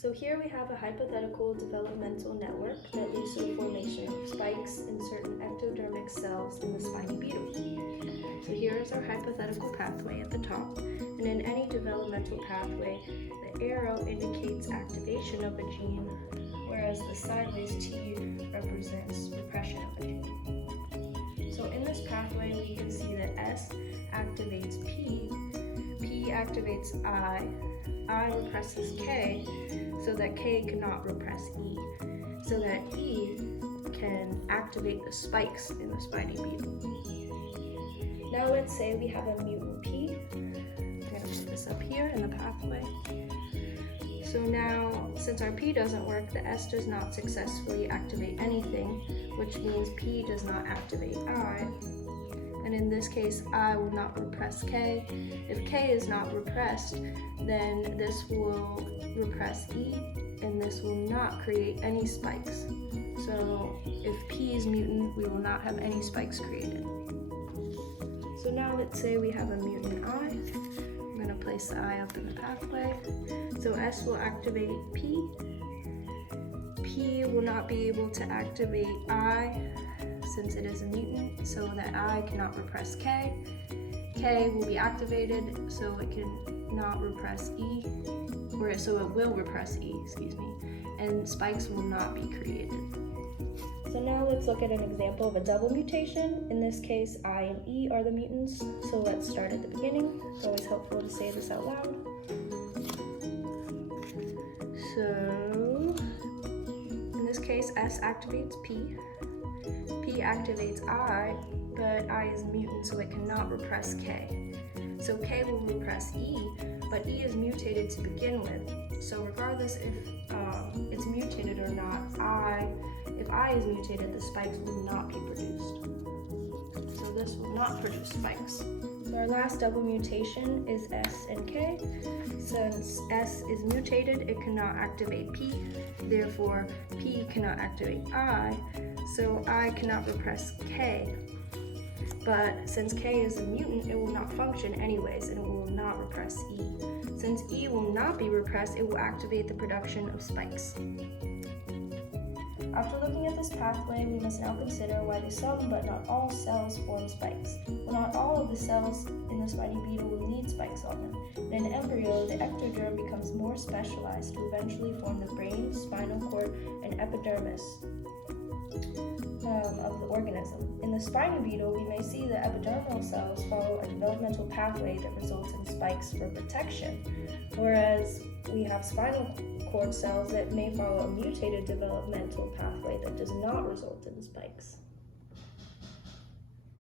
So here we have a hypothetical developmental network that leads to the formation of spikes in certain ectodermic cells in the spiny beetle. So here is our hypothetical pathway at the top, and in any developmental pathway, the arrow indicates activation of a gene, whereas the sideways T represents repression of a gene. So in this pathway, we can see that S activates P activates I represses K, so that K cannot repress E, so that E can activate the spikes in the spiny beetle. Now let's say we have a mutant P. I'm going to put this up here in the pathway. So now, since our P doesn't work, the S does not successfully activate anything, which means P does not activate I. And in this case, I will not repress K. If K is not repressed, then this will repress E, and this will not create any spikes. So if P is mutant, we will not have any spikes created. So now let's say we have a mutant I. I'm going to place the I up in the pathway. So S will activate P. P will not be able to activate I, since it is a mutant, so that I cannot repress K. K will be activated, so it cannot repress E, or so it will repress E, and spikes will not be created. So now let's look at an example of a double mutation. In this case, I and E are the mutants, so let's start at the beginning. It's always helpful to say this out loud. So, in this case, S activates P. P activates I, but I is mutant, so it cannot repress K. So K will repress E, but E is mutated to begin with. So regardless if it's mutated or not, if I is mutated, the spikes will not be produced. So this will not produce spikes. So our last double mutation is S and K. Since S is mutated, it cannot activate P. Therefore, P cannot activate I. So I cannot repress K. But since K is a mutant, it will not function anyways, and it will not repress E. Since E will not be repressed, it will activate the production of spikes. After looking at this pathway, we must now consider why some but not all cells form spikes. Well, not all of the cells in the spiny beetle will need spikes on them. In an embryo, the ectoderm becomes more specialized to eventually form the brain, spinal cord, and epidermis of the organism. In the spiny beetle, we may see the epidermal cells follow a developmental pathway that results in spikes for protection, whereas we have spinal cord cells that may follow a mutated developmental pathway that does not result in spikes.